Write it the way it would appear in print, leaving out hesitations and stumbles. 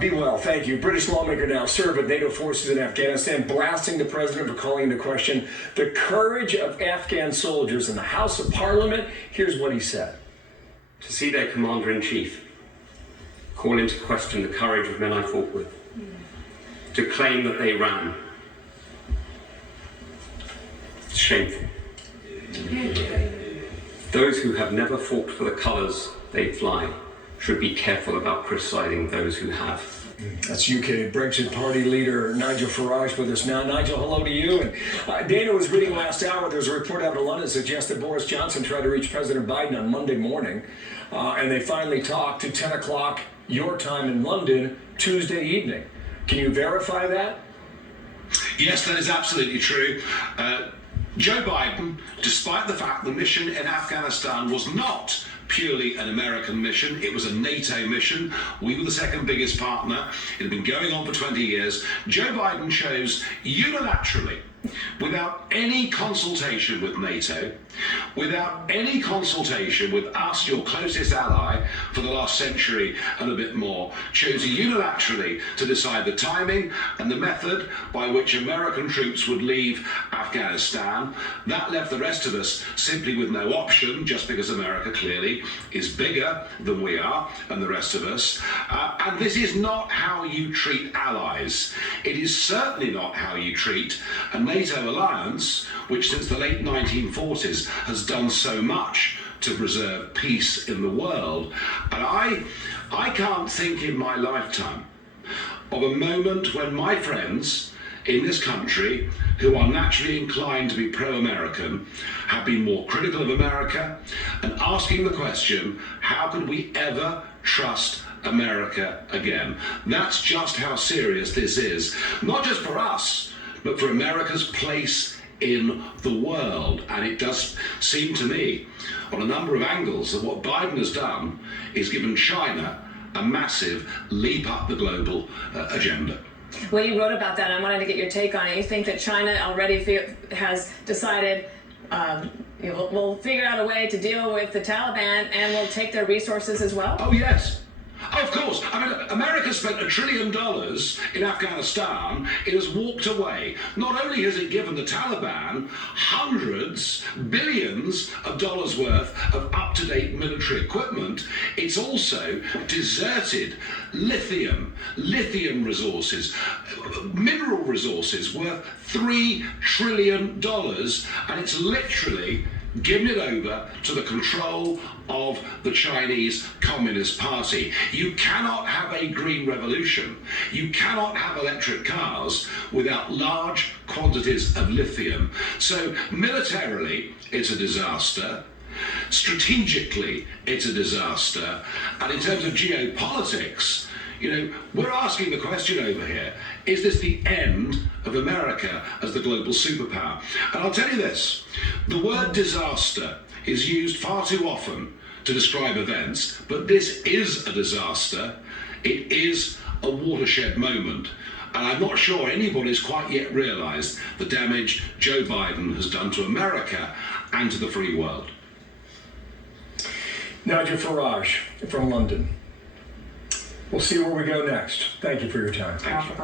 Be well, thank you. British lawmaker now served with NATO forces in Afghanistan, blasting the president for calling into question the courage of Afghan soldiers in the House of Parliament. Here's what he said. To see their commander-in-chief call into question the courage of men I fought with, to claim that they ran. It's shameful. Those who have never fought for the colours they fly should be careful about criticising those who have. That's UK Brexit Party leader Nigel Farage with us now. Nigel, hello to you. And Dana was reading last hour, there was a report out of London that suggests that Boris Johnson tried to reach President Biden on Monday morning, and they finally talked to 10 o'clock your time in London Tuesday evening. Can you verify that? Yes, that is absolutely true. Joe Biden, despite the fact the mission in Afghanistan was not purely an American mission, it was a NATO mission. We were the second biggest partner. It had been going on for 20 years. Joe Biden chose unilaterally, without any consultation with NATO, without any consultation with us, your closest ally for the last century and a bit more, chose unilaterally to decide the timing and the method by which American troops would leave Afghanistan. That left the rest of us simply with no option, just because America clearly is bigger than we are and the rest of us. And this is not how you treat allies. It is certainly not how you treat a NATO alliance, which since the late 1940s has done so much to preserve peace in the world. And I can't think in my lifetime of a moment when my friends in this country, who are naturally inclined to be pro-American, have been more critical of America and asking the question, how could we ever trust America again? That's just how serious this is, not just for us, but for America's place in the world. And it does seem to me, on a number of angles, that what Biden has done is given China a massive leap up the global agenda. Well, you wrote about that. I wanted to get your take on it. You think that China already has decided we'll figure out a way to deal with the Taliban and we'll take their resources as well? Oh, yes. Of course. I mean, America spent $1 trillion in Afghanistan. It has walked away. Not only has it given the Taliban hundreds, billions of dollars worth of up-to-date military equipment, it's also deserted lithium resources, mineral resources worth $3 trillion, and it's literally given it over to the control of the Chinese Communist Party. You cannot have a green revolution. You cannot have electric cars without large quantities of lithium. So militarily, it's a disaster. Strategically, it's a disaster. And in terms of geopolitics, we're asking the question over here, is this the end of America as the global superpower? And I'll tell you this, the word disaster is used far too often to describe events, but this is a disaster. It is a watershed moment. And I'm not sure anybody's quite yet realised the damage Joe Biden has done to America and to the free world. Nigel Farage from London. We'll see where we go next. Thank you for your time. Thank you.